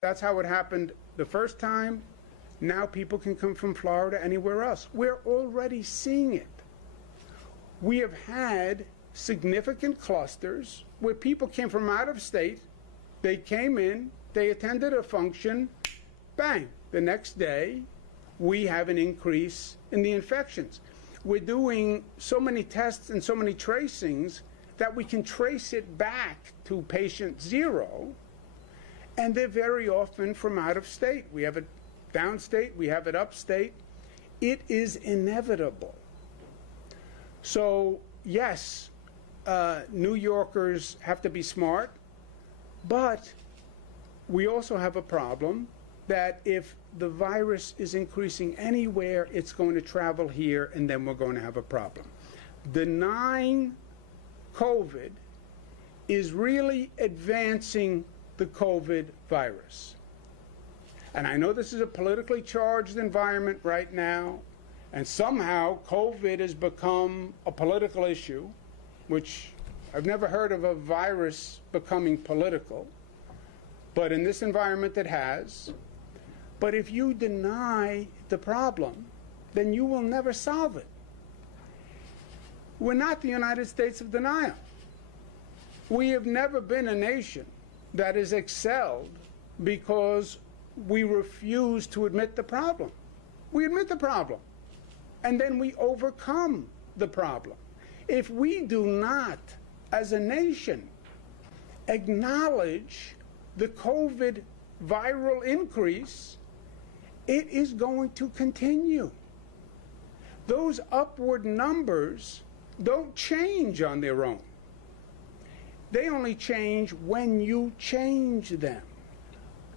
That's how it happened the first time. Now people can come from Florida anywhere else. We're already seeing it. We have had significant clusters where people came from out of state. They came in, they attended a function, bang, the next day we have an increase in the infections. We're doing so many tests and so many tracings that we can trace it back to patient 0, and they're very often from out of state. We have it downstate, we have it upstate. It is inevitable. So yes, New Yorkers have to be smart, but we also have a problem that if the virus is increasing anywhere, it's going to travel here, and then we're going to have a problem. Denying COVID is really advancing the COVID virus. And I know this is a politically charged environment right now, and somehow COVID has become a political issue, which I've never heard of a virus becoming political, but in this environment it has. But if you deny the problem, then you will never solve it. We're not the United States of denial. We have never been a nation that has excelled because we refuse to admit the problem. We admit the problem, and then we overcome the problem. If we do not, as a nation, acknowledge the COVID viral increase, it is going to continue. Those upward numbers don't change on their own. They only change when you change them.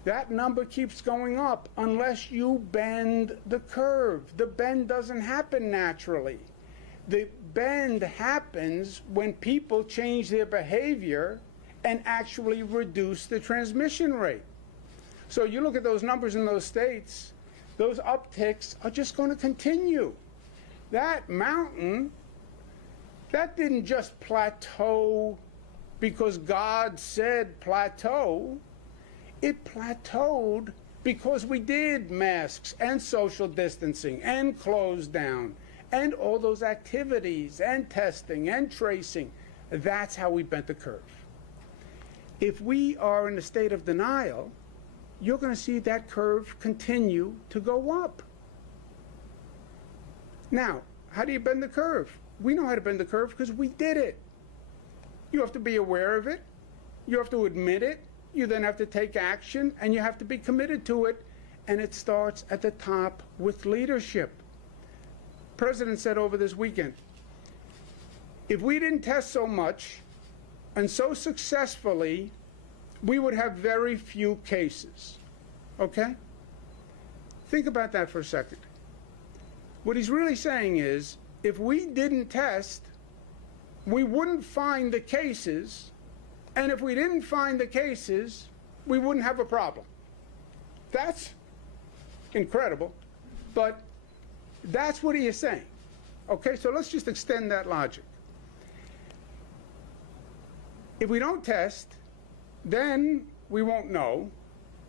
That number keeps going up unless you bend the curve. The bend doesn't happen naturally. The bend happens when people change their behavior and actually reduce the transmission rate. So you look at those numbers in those states, those upticks are just going to continue. That mountain, that didn't just plateau because God said plateau. It plateaued because we did masks and social distancing and close down and all those activities and testing and tracing. That's how we bent the curve. If we are in a state of denial, you're going to see that curve continue to go up. Now, how do you bend the curve? We know how to bend the curve because we did it. You have to be aware of it. You have to admit it. You then have to take action, and you have to be committed to it. And it starts at the top with leadership. The President said over this weekend, if we didn't test so much and so successfully, we would have very few cases. Okay? Think about that for a second. What he's really saying is, if we didn't test, we wouldn't find the cases, and if we didn't find the cases, we wouldn't have a problem. That's incredible, but that's what he is saying. Okay, so let's just extend that logic. If we don't test, then we won't know,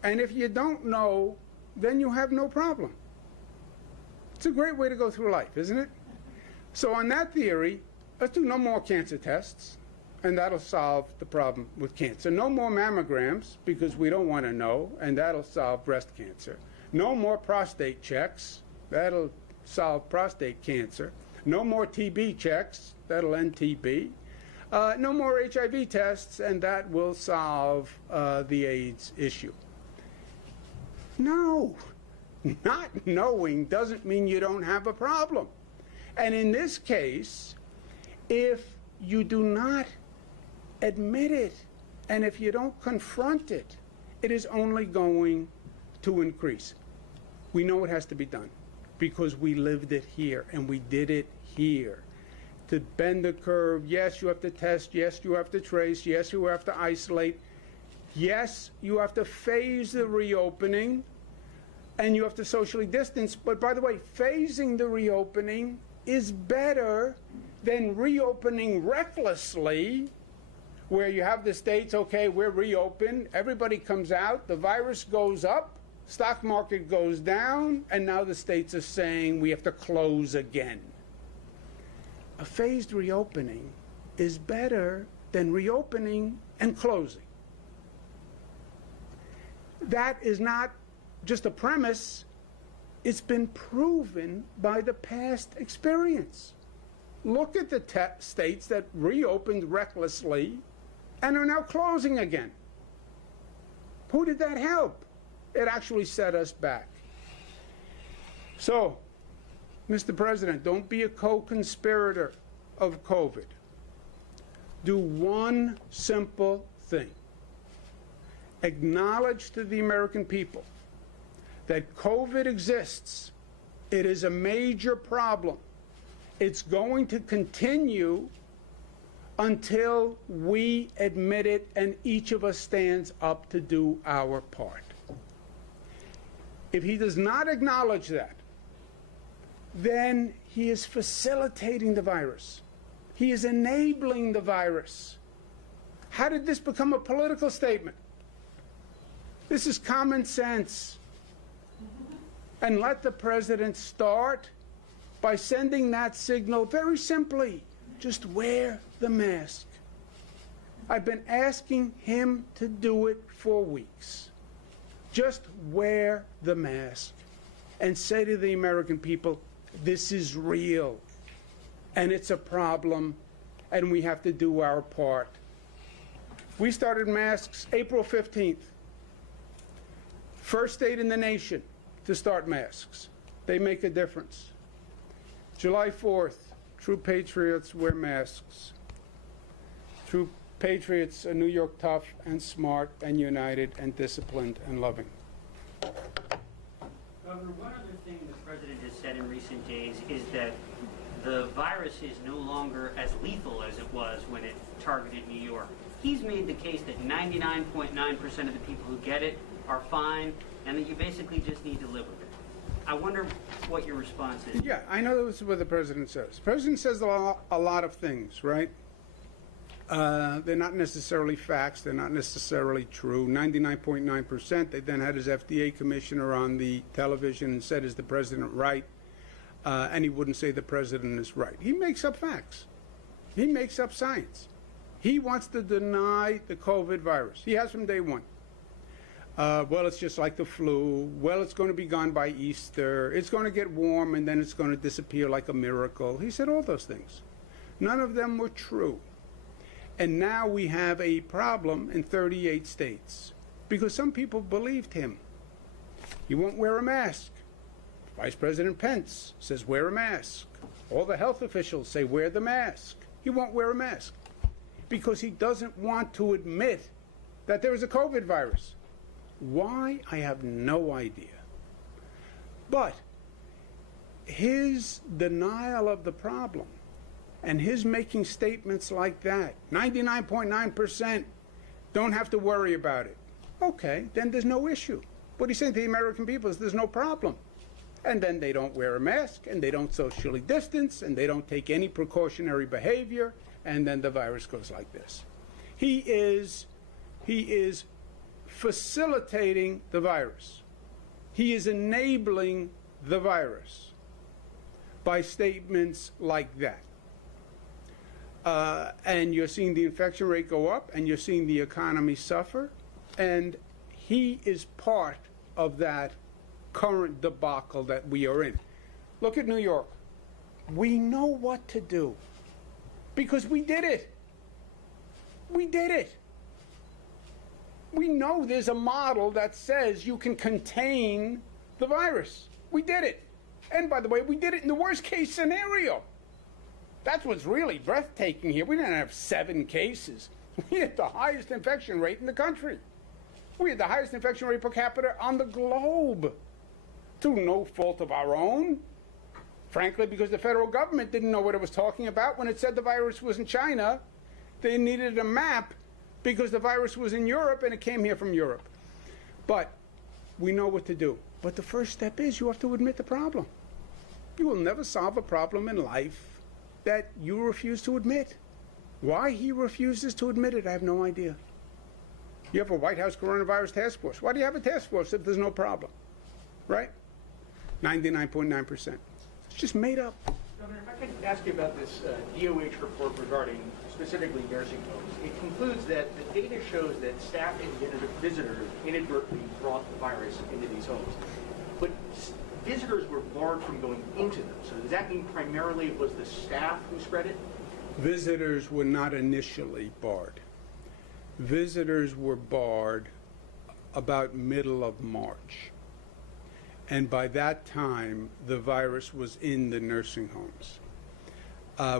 and if you don't know, then you have no problem. It's a great way to go through life, isn't it? So on that theory, let's do no more cancer tests, and that'll solve the problem with cancer. No more mammograms, because we don't want to know, and that'll solve breast cancer. No more prostate checks, that'll solve prostate cancer. No more TB checks, that'll end TB. No more HIV tests, and that will solve the AIDS issue. No, not knowing doesn't mean you don't have a problem. And in this case, if you do not admit it, and if you don't confront it, it is only going to increase. We know it has to be done because we lived it here and we did it here. To bend the curve, yes, you have to test, yes, you have to trace, yes, you have to isolate, yes, you have to phase the reopening, and you have to socially distance. But by the way, phasing the reopening is better than reopening recklessly where you have the states, okay, we're reopened, everybody comes out, the virus goes up, stock market goes down, and now the states are saying we have to close again. A phased reopening is better than reopening and closing. That is not just a premise, it's been proven by the past experience. Look at the states that reopened recklessly and are now closing again. Who did that help? It actually set us back. So, Mr. President, don't be a co-conspirator of COVID. Do one simple thing. Acknowledge to the American people that COVID exists. It is a major problem. It's going to continue until we admit it and each of us stands up to do our part. If he does not acknowledge that, then he is facilitating the virus. He is enabling the virus. How did this become a political statement? This is common sense. And let the president start by sending that signal very simply. Just wear the mask. I've been asking him to do it for weeks. Just wear the mask and say to the American people, this is real and it's a problem and we have to do our part. We started masks April 15th. First state in the nation to start masks. They make a difference. July 4th, true patriots wear masks. True patriots are New York tough and smart and united and disciplined and loving. Governor, one other thing the president has said in recent days is that the virus is no longer as lethal as it was when it targeted New York. He's made the case that 99.9% of the people who get it are fine and that you basically just need to live with it. I wonder what your response is. Yeah, I know this is what the president says. The president says a lot of things, right? They're not necessarily facts. They're not necessarily true. 99.9%. They then had his FDA commissioner on the television and said, is the president right? And he wouldn't say the president is right. He makes up facts. He makes up science. He wants to deny the COVID virus. He has from day one. Well, it's just like the flu. Well, it's going to be gone by Easter. It's going to get warm and then it's going to disappear like a miracle. He said all those things. None of them were true. And now we have a problem in 38 states because some people believed him. He won't wear a mask. Vice President Pence says wear a mask. All the health officials say wear the mask. He won't wear a mask because he doesn't want to admit that there is a COVID virus. Why? I have no idea. But his denial of the problem and his making statements like that, 99.9% don't have to worry about it. Okay, then there's no issue. What he's saying to the American people is there's no problem. And then they don't wear a mask, and they don't socially distance, and they don't take any precautionary behavior, and then the virus goes like this. He is facilitating the virus. He is enabling the virus by statements like that. And you're seeing the infection rate go up, and you're seeing the economy suffer, and he is part of that current debacle that we are in. Look at New York. We know what to do because we did it. We did it. We know there's a model that says you can contain the virus. We did it. And by the way, we did it in the worst case scenario. That's what's really breathtaking here. We didn't have 7 cases. We had the highest infection rate in the country. We had the highest infection rate per capita on the globe. Through no fault of our own. Frankly, because the federal government didn't know what it was talking about when it said the virus was in China. They needed a map because the virus was in Europe and it came here from Europe. But we know what to do. But the first step is you have to admit the problem. You will never solve a problem in life that you refuse to admit. Why he refuses to admit it, I have no idea. You have a White House coronavirus task force. Why do you have a task force if there's no problem? Right? 99.9%. It's just made up. Governor, if I could ask you about this DOH report regarding specifically nursing homes. It concludes that the data shows that staff and visitors inadvertently brought the virus into these homes. But visitors were barred from going into them. So does that mean primarily it was the staff who spread it? Visitors were not initially barred. Visitors were barred about middle of March. And by that time, the virus was in the nursing homes.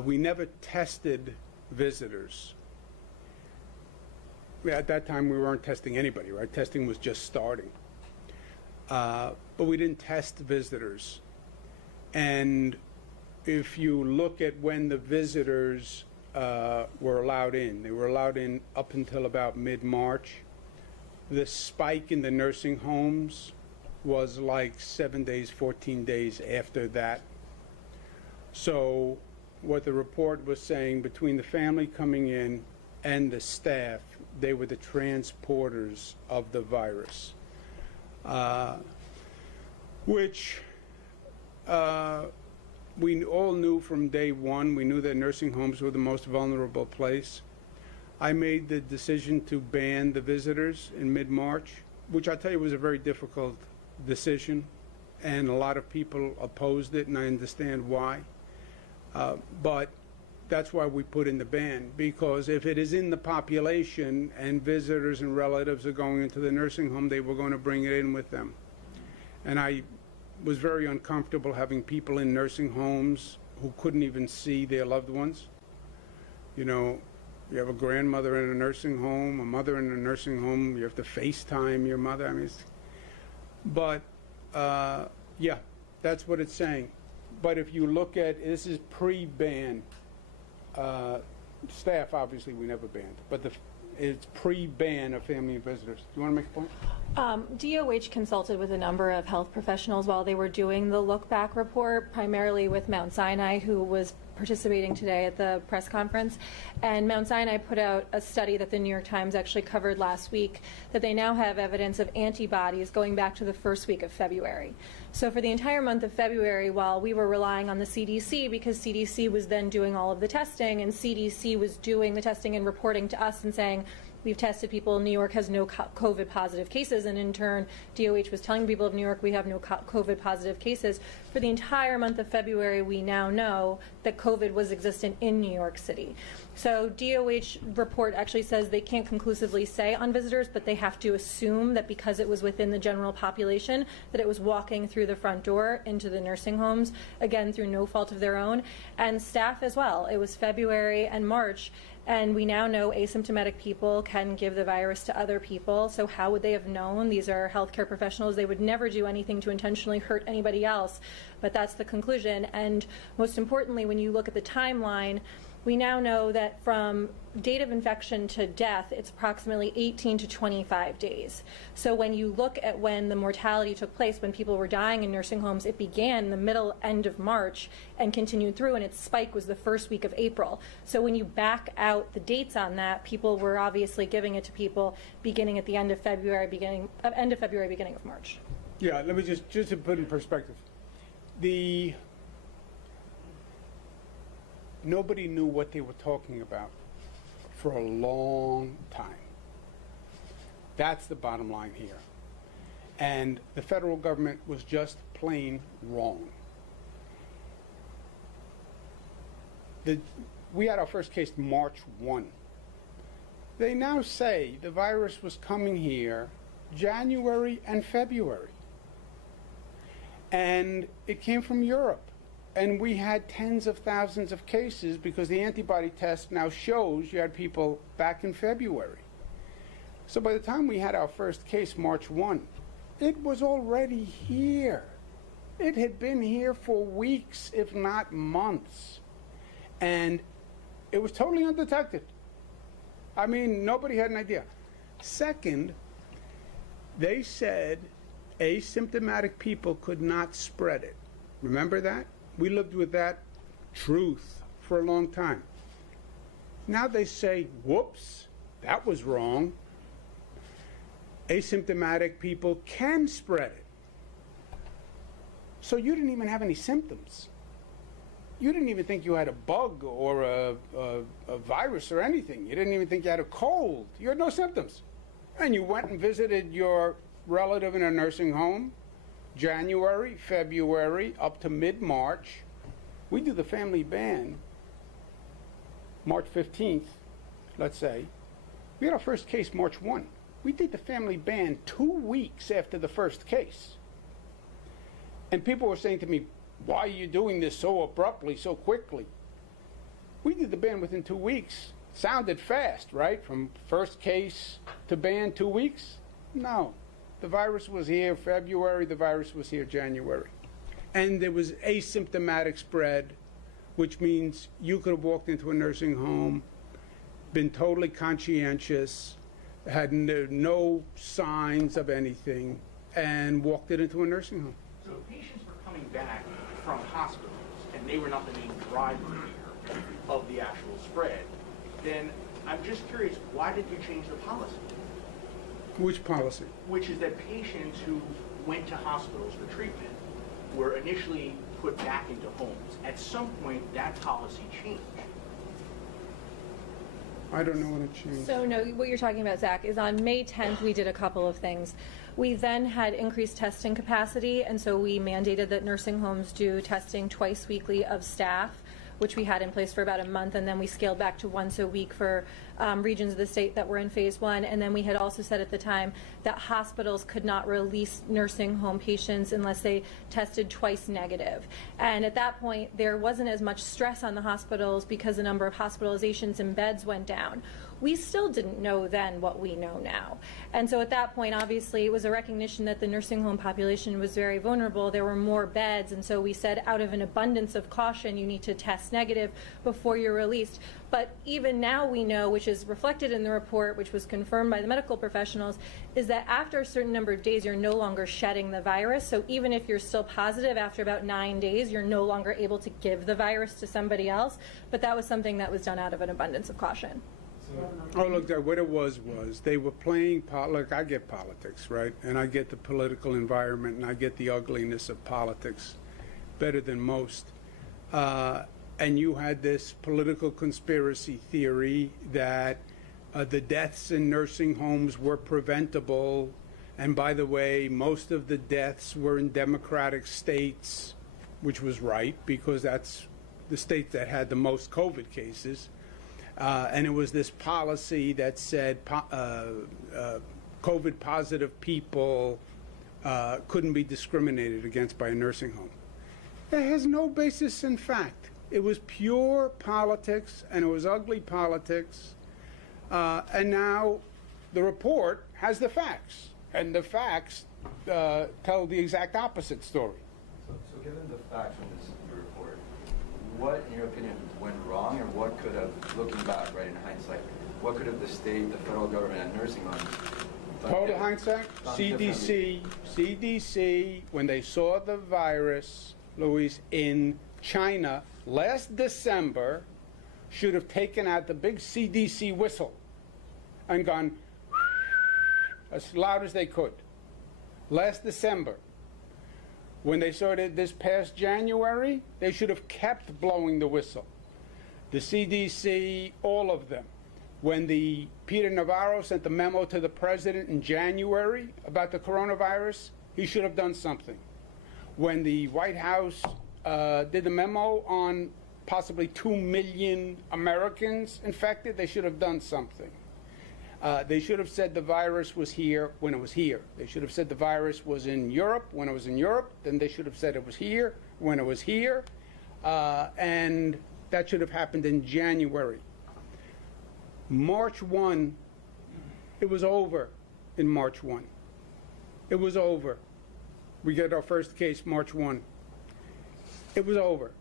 We never tested visitors. At that time, we weren't testing anybody, right? Testing was just starting. But we didn't test visitors. And if you look at when the visitors were allowed in, they were allowed in up until about mid-March. The spike in the nursing homes was like 7 days, 14 days after that. So what the report was saying, between the family coming in and the staff, they were the transporters of the virus, which we all knew from day one. We knew that nursing homes were the most vulnerable place. I made the decision to ban the visitors in mid-March, which I tell you was a very difficult decision, and a lot of people opposed it, and I understand why. But that's why we put in the ban, because if it is in the population and visitors and relatives are going into the nursing home, they were going to bring it in with them. And I was very uncomfortable having people in nursing homes who couldn't even see their loved ones. You know, you have a grandmother in a nursing home, a mother in a nursing home, you have to FaceTime your mother. I mean, but yeah, that's what it's saying. But if you look at, this is pre-ban. Staff, obviously, we never banned, but it's pre-ban of family and visitors. Do you want to make a point? DOH consulted with a number of health professionals while they were doing the look-back report, primarily with Mount Sinai, who was participating today at the press conference. And Mount Sinai put out a study that the New York Times actually covered last week, that they now have evidence of antibodies going back to the first week of February. So for the entire month of February, while we were relying on the CDC, because CDC was then doing all of the testing, and CDC was doing the testing and reporting to us and saying, we've tested people, New York has no COVID positive cases, and in turn, DOH was telling people of New York we have no COVID positive cases. For the entire month of February, we now know that COVID was existent in New York City. So DOH report actually says they can't conclusively say on visitors, but they have to assume that because it was within the general population, that it was walking through the front door into the nursing homes, again, through no fault of their own, and staff as well. It was February and March, and we now know asymptomatic people can give the virus to other people. So how would they have known? These are healthcare professionals. They would never do anything to intentionally hurt anybody else. But that's the conclusion. And most importantly, when you look at the timeline, we now know that from date of infection to death, it's approximately 18 to 25 days. So when you look at when the mortality took place, when people were dying in nursing homes, it began in the end of March and continued through, and its spike was the first week of April. So when you back out the dates on that, people were obviously giving it to people beginning at the end of February, beginning of March. Yeah, let me just to put in perspective. Nobody knew what they were talking about for a long time. That's the bottom line here. And the federal government was just plain wrong. We had our first case March 1. They now say the virus was coming here January and February. And it came from Europe. And we had tens of thousands of cases because the antibody test now shows you had people back in February. So by the time we had our first case, March 1, it was already here. It had been here for weeks, if not months. And it was totally undetected. I mean, nobody had an idea. Second, they said asymptomatic people could not spread it. Remember that? We lived with that truth for a long time. Now they say, whoops, that was wrong. Asymptomatic people can spread it. So you didn't even have any symptoms. You didn't even think you had a bug or a virus or anything. You didn't even think you had a cold. You had no symptoms. And you went and visited your relative in a nursing home, January, February, up to mid-March. We do the family ban March 15th, let's say. We had our first case March 1. We did the family ban 2 weeks after the first case. And people were saying to me, why are you doing this so abruptly, so quickly? We did the ban within 2 weeks. Sounded fast, right? From first case to ban 2 weeks? No. The virus was here February, the virus was here January. And there was asymptomatic spread, which means you could have walked into a nursing home, been totally conscientious, had no signs of anything, and walked it into a nursing home. So if patients were coming back from hospitals, and they were not the main driver here of the actual spread, then I'm just curious, why did you change the policy? Which policy? Which is that patients who went to hospitals for treatment were initially put back into homes. At some point, that policy changed. I don't know when it changed. So no, what you're talking about, Zach, is on May 10th, we did a couple of things. We then had increased testing capacity, and so we mandated that nursing homes do testing twice weekly of staff, which we had in place for about a month, and then we scaled back to once a week for regions of the state that were in phase 1. And then we had also said at the time that hospitals could not release nursing home patients unless they tested twice negative. And at that point, there wasn't as much stress on the hospitals because the number of hospitalizations and beds went down. We still didn't know then what we know now. And so at that point, obviously, it was a recognition that the nursing home population was very vulnerable. There were more beds, and so we said, out of an abundance of caution, you need to test negative before you're released. But even now we know, which is reflected in the report, which was confirmed by the medical professionals, is that after a certain number of days, you're no longer shedding the virus. So even if you're still positive after about 9 days, you're no longer able to give the virus to somebody else. But that was something that was done out of an abundance of caution. Oh, look, what it was they were playing, look, I get politics, right? And I get the political environment, and I get the ugliness of politics better than most. And you had this political conspiracy theory that the deaths in nursing homes were preventable. And by the way, most of the deaths were in Democratic states, which was right, because that's the state that had the most COVID cases. And it was this policy that said COVID-positive people couldn't be discriminated against by a nursing home. That has no basis in fact. It was pure politics, and it was ugly politics. And now the report has the facts, and the facts tell the exact opposite story. So given the facts from this report, what, in your opinion, went wrong, or what could have, looking back, right, in hindsight, what could have the state, the federal government, and nursing homes done Total hindsight, differently? CDC, when they saw the virus, Luis, in China last December, should have taken out the big CDC whistle and gone as loud as they could. Last December. When they saw it this past January, they should have kept blowing the whistle. The CDC, all of them. When Peter Navarro sent the memo to the president in January about the coronavirus, he should have done something. When the White House did the memo on possibly 2 million Americans infected, they should have done something. They should have said the virus was here when it was here. They should have said the virus was in Europe when it was in Europe. Then they should have said it was here when it was here. And that should have happened in January. March 1, it was over in March 1. It was over. We got our first case March 1. It was over.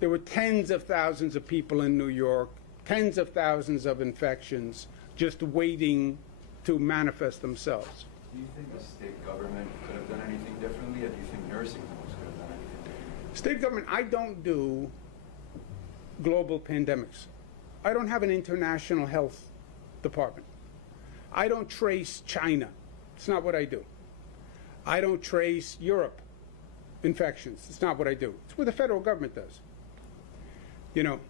There were tens of thousands of people in New York, tens of thousands of infections, just waiting to manifest themselves. Do you think the state government could have done anything differently, or do you think nursing homes could have done anything differently? State government, I don't do global pandemics. I don't have an international health department. I don't trace China. It's not what I do. I don't trace Europe infections. It's not what I do. It's what the federal government does. You know,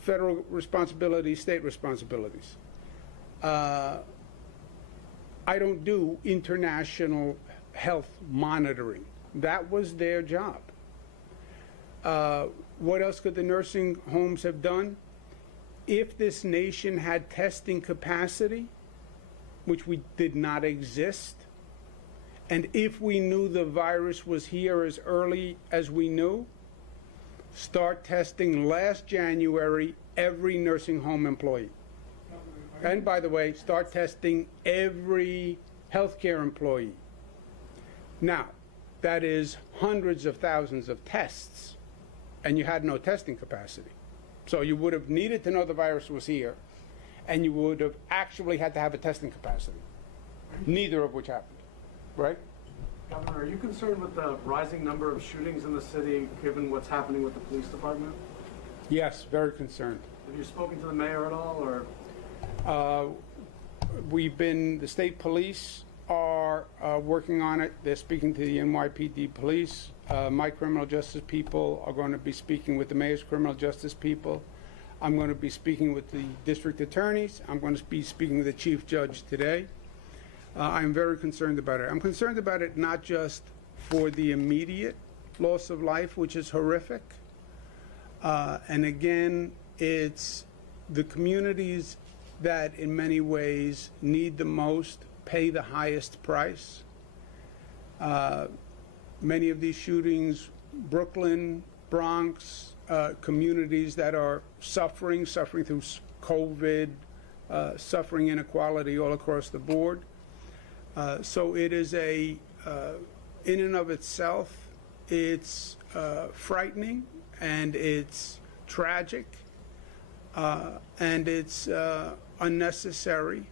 federal responsibilities, state responsibilities. I don't do international health monitoring. That was their job. What else could the nursing homes have done? If this nation had testing capacity, which we did not exist, and if we knew the virus was here as early as we knew, start testing last January every nursing home employee. And by the way, start testing every healthcare employee. Now, that is hundreds of thousands of tests, and you had no testing capacity. So you would have needed to know the virus was here, and you would have actually had to have a testing capacity, neither of which happened, right? Governor, are you concerned with the rising number of shootings in the city, given what's happening with the police department? Yes, very concerned. Have you spoken to the mayor at all, or? The state police are working on it. They're speaking to the NYPD police. My criminal justice people are going to be speaking with the mayor's criminal justice people. I'm going to be speaking with the district attorneys. I'm going to be speaking with the chief judge today. I'm very concerned about it. I'm concerned about it not just for the immediate loss of life, which is horrific. And again, it's the communities that in many ways need the most pay the highest price. Many of these shootings, Brooklyn, Bronx, communities that are suffering through COVID, suffering inequality all across the board. So it is in and of itself, it's frightening, and it's tragic, and it's unnecessary.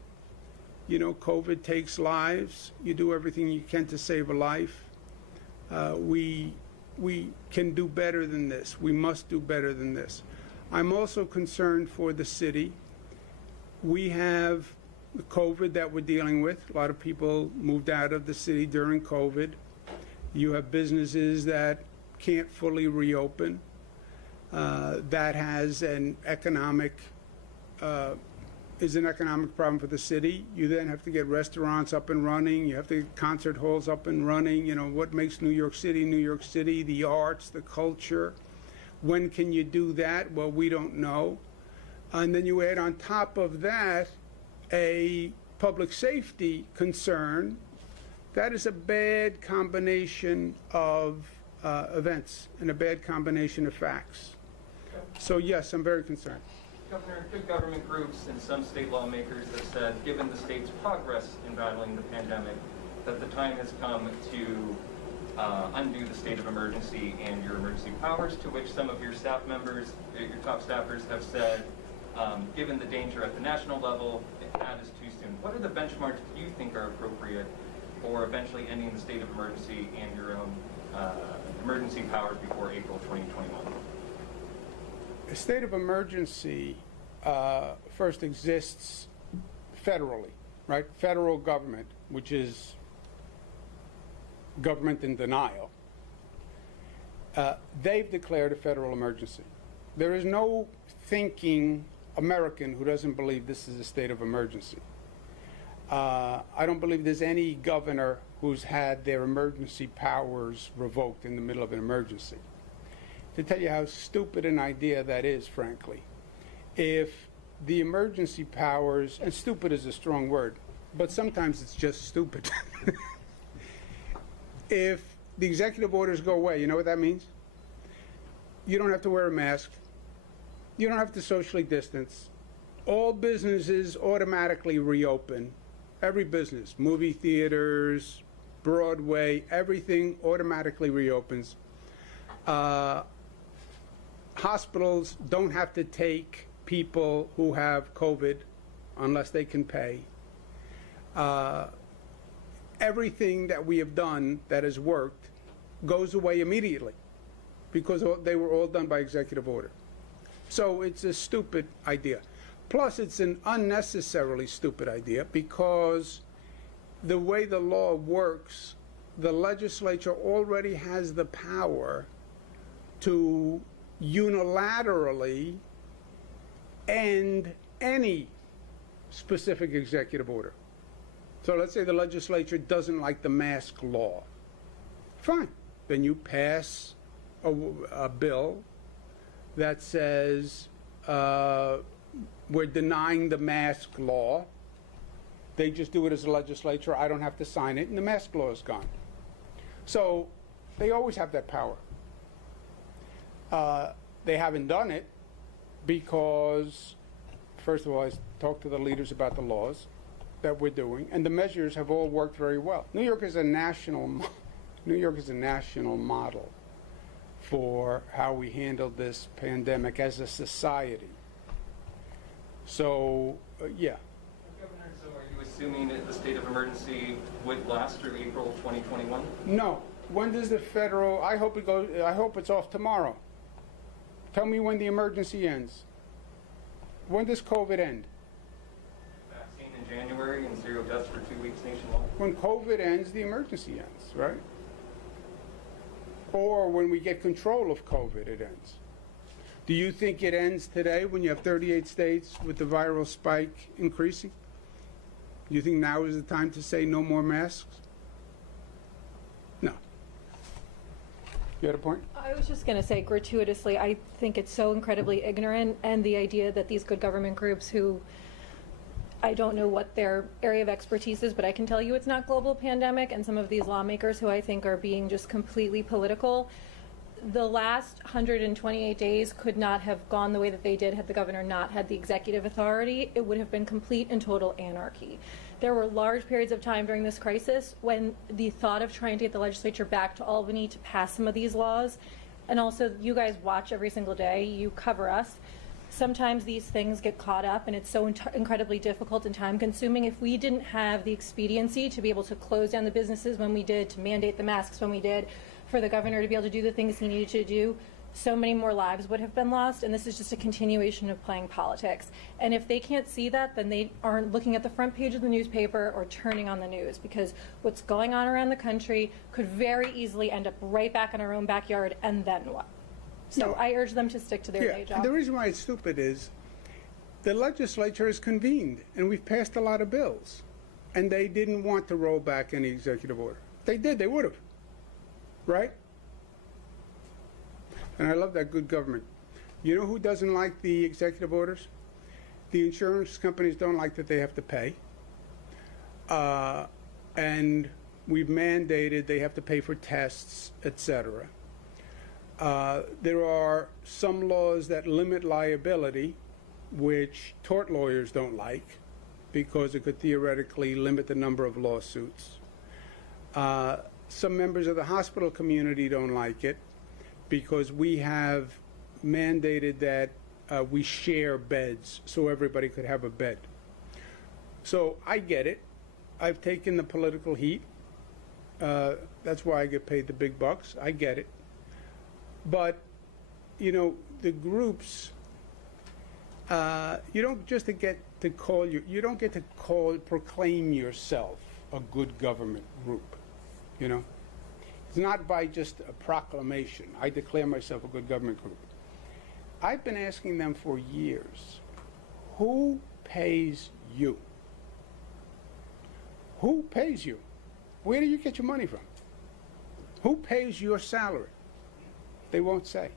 You know, COVID takes lives. You do everything you can to save a life. We can do better than this. We must do better than this. I'm also concerned for the city. We have the COVID that we're dealing with. A lot of people moved out of the city during COVID. You have businesses that can't fully reopen. That has an economic problem for the city. You then have to get restaurants up and running. You have to get concert halls up and running. You know, what makes New York City, the arts, the culture. When can you do that? Well, we don't know. And then you add on top of that a public safety concern. That is a bad combination of events and a bad combination of facts. So yes, I'm very concerned. Governor, good government groups and some state lawmakers have said, given the state's progress in battling the pandemic, that the time has come to undo the state of emergency and your emergency powers, to which some of your staff members, your top staffers have said, given the danger at the national level, that is too soon. What are the benchmarks you think are appropriate for eventually ending the state of emergency and your own emergency powers before April 2021? A state of emergency first exists federally, right? Federal government, which is government in denial, they've declared a federal emergency. There is no thinking American who doesn't believe this is a state of emergency. I don't believe there's any governor who's had their emergency powers revoked in the middle of an emergency. To tell you how stupid an idea that is, frankly, if the emergency powers, and stupid is a strong word, but sometimes it's just stupid. If the executive orders go away, you know what that means? You don't have to wear a mask. You don't have to socially distance. All businesses automatically reopen. Every business, movie theaters, Broadway, everything automatically reopens. Hospitals don't have to take people who have COVID unless they can pay. Everything that we have done that has worked goes away immediately because they were all done by executive order. So it's a stupid idea. Plus, it's an unnecessarily stupid idea because the way the law works, the legislature already has the power to unilaterally end any specific executive order. So let's say the legislature doesn't like the mask law. Fine. Then you pass a bill that says we're denying the mask law. They just do it as a legislature. I don't have to sign it, and the mask law is gone. So they always have that power. They haven't done it because, first of all, I talked to the leaders about the laws that we're doing, and the measures have all worked very well. New York is a national model for how we handled this pandemic as a society. So, yeah. Governor, so are you assuming that the state of emergency would last through April 2021? No. When does the federal? I hope it's off tomorrow. Tell me when the emergency ends. When does COVID end? Vaccine in January and 0 deaths for 2 weeks nationwide. When COVID ends, the emergency ends, right? Or when we get control of COVID, it ends. Do you think it ends today when you have 38 states with the viral spike increasing? Do you think now is the time to say no more masks? No. You had a point? I was just going to say, gratuitously, I think it's so incredibly ignorant, and the idea that these good government groups who, I don't know what their area of expertise is, but I can tell you it's not global pandemic, and some of these lawmakers who I think are being just completely political, the last 128 days could not have gone the way that they did had the governor not had the executive authority. It would have been complete and total anarchy. There were large periods of time during this crisis when the thought of trying to get the legislature back to Albany to pass some of these laws, and also you guys watch every single day, you cover us. Sometimes these things get caught up, and it's so incredibly difficult and time-consuming. If we didn't have the expediency to be able to close down the businesses when we did, to mandate the masks when we did, for the governor to be able to do the things he needed to do, so many more lives would have been lost, and this is just a continuation of playing politics. And if they can't see that, then they aren't looking at the front page of the newspaper or turning on the news, because what's going on around the country could very easily end up right back in our own backyard, and then what? So No. I urge them to stick to their day job. The reason why it's stupid is the legislature is convened, and we've passed a lot of bills, and they didn't want to roll back any executive order. If they did, they would have, right? And I love that good government. You know who doesn't like the executive orders? The insurance companies don't like that they have to pay. And we've mandated they have to pay for tests, etc. There are some laws that limit liability, which tort lawyers don't like, because it could theoretically limit the number of lawsuits. Some members of the hospital community don't like it, because we have mandated that we share beds so everybody could have a bed. So I get it. I've taken the political heat. That's why I get paid the big bucks. I get it. But, you know, the groups, you don't just get to proclaim yourself a good government group, you know. It's not by just a proclamation. I declare myself a good government group. I've been asking them for years, who pays you? Who pays you? Where do you get your money from? Who pays your salary? They won't say.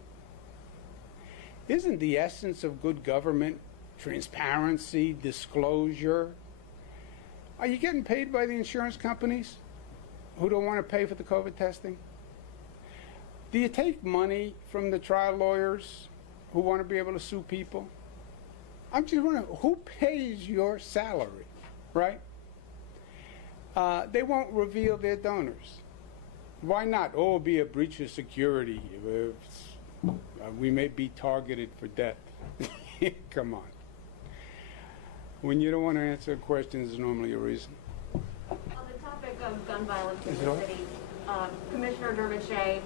Isn't the essence of good government transparency, disclosure? Are you getting paid by the insurance companies who don't want to pay for the COVID testing? Do you take money from the trial lawyers who want to be able to sue people? I'm just wondering, who pays your salary, right? They won't reveal their donors. Why not? Oh, it'll be a breach of security. We may be targeted for death. Come on. When you don't want to answer a question, there's normally a reason. On the topic of gun violence in the city, Commissioner Dermot Shea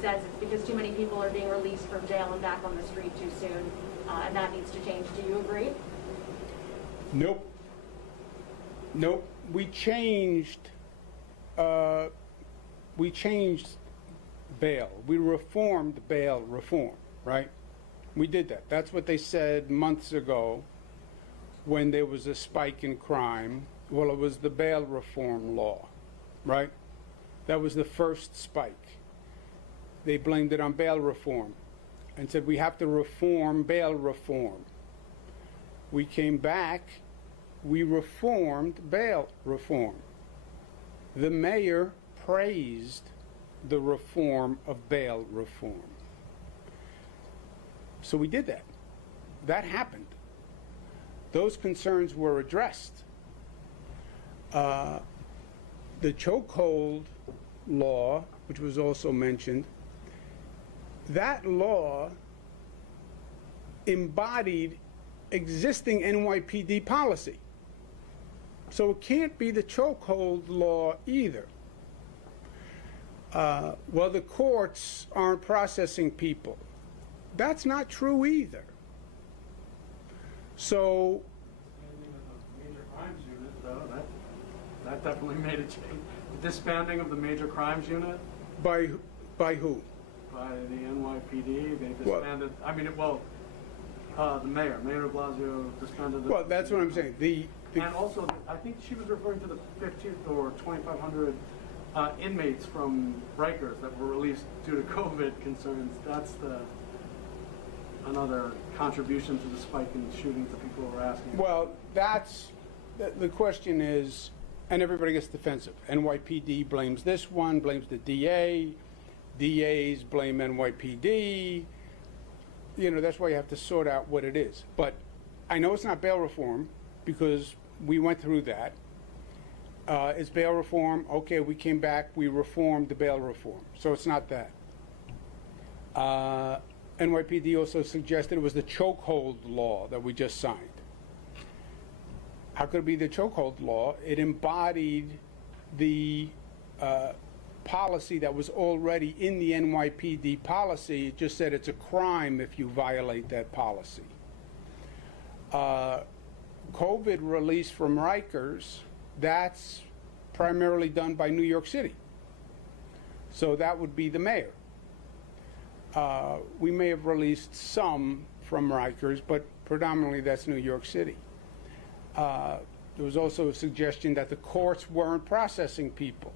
says it's because too many people are being released from jail and back on the street too soon, and that needs to change. Do you agree? Nope. Nope. We changed bail. We reformed bail reform, right? We did that. That's what they said months ago when there was a spike in crime. Well, it was the bail reform law, right? That was the first spike. They blamed it on bail reform and said we have to reform bail reform. We came back, we reformed bail reform. The mayor praised the reform of bail reform. So we did that. That happened. Those concerns were addressed. The chokehold law, which was also mentioned, that law embodied existing NYPD policy. So it can't be the chokehold law either. Well, the courts aren't processing people. That's not true either. So, Major crimes unit, though, that definitely made a change. The disbanding of the major crimes unit by who? by the NYPD, they disbanded. The mayor de Blasio disbanded. Well, that's what I'm saying. And also, I think she was referring to the 1,500 or 2,500 inmates from Rikers that were released due to COVID concerns. That's another contribution to the spike in shootings that people were asking. Well, the question is, and everybody gets defensive. NYPD blames this one, blames the DA. DAs blame NYPD. You know, that's why you have to sort out what it is. But I know it's not bail reform because we went through that. It's bail reform. Okay, we came back. We reformed the bail reform. So it's not that. NYPD also suggested it was the chokehold law that we just signed. How could it be the chokehold law? It embodied the policy that was already in the NYPD policy. It just said it's a crime if you violate that policy. COVID release from Rikers, that's primarily done by New York City. So that would be the mayor. We may have released some from Rikers, but predominantly that's New York City. There was also a suggestion that the courts weren't processing people.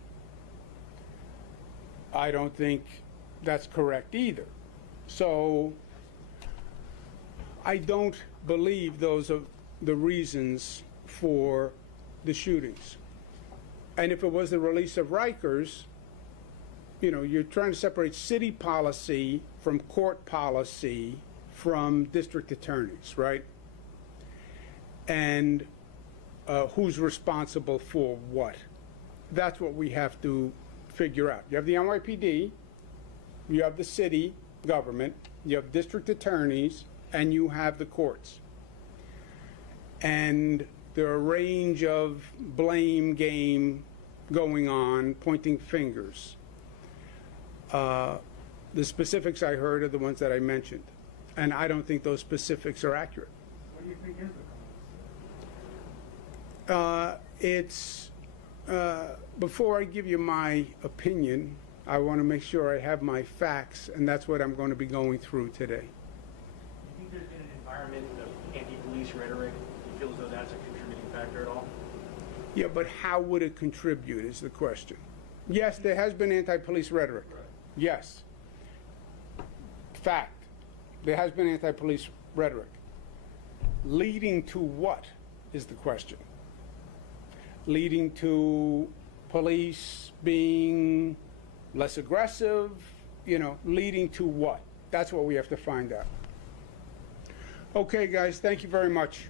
I don't think that's correct either. So I don't believe those are the reasons for the shootings. And if it was the release of Rikers, you know, you're trying to separate city policy from court policy from district attorneys, right? And who's responsible for what? That's what we have to figure out. You have the NYPD, you have the city government, you have district attorneys, and you have the courts. And there are a range of blame game going on, pointing fingers. The specifics I heard are the ones that I mentioned, and I don't think those specifics are accurate. What do you think is the cause? Before I give you my opinion, I want to make sure I have my facts, and that's what I'm going to be going through today. Do you think there's been an environment of anti-police rhetoric? Do you feel as though that's a contributing factor at all? Yeah, but how would it contribute is the question. Yes, there has been anti-police rhetoric. Right. Yes. Fact. There has been anti-police rhetoric. Leading to what is the question? Leading to police being less aggressive, you know, leading to what? That's what we have to find out. Okay, guys, thank you very much.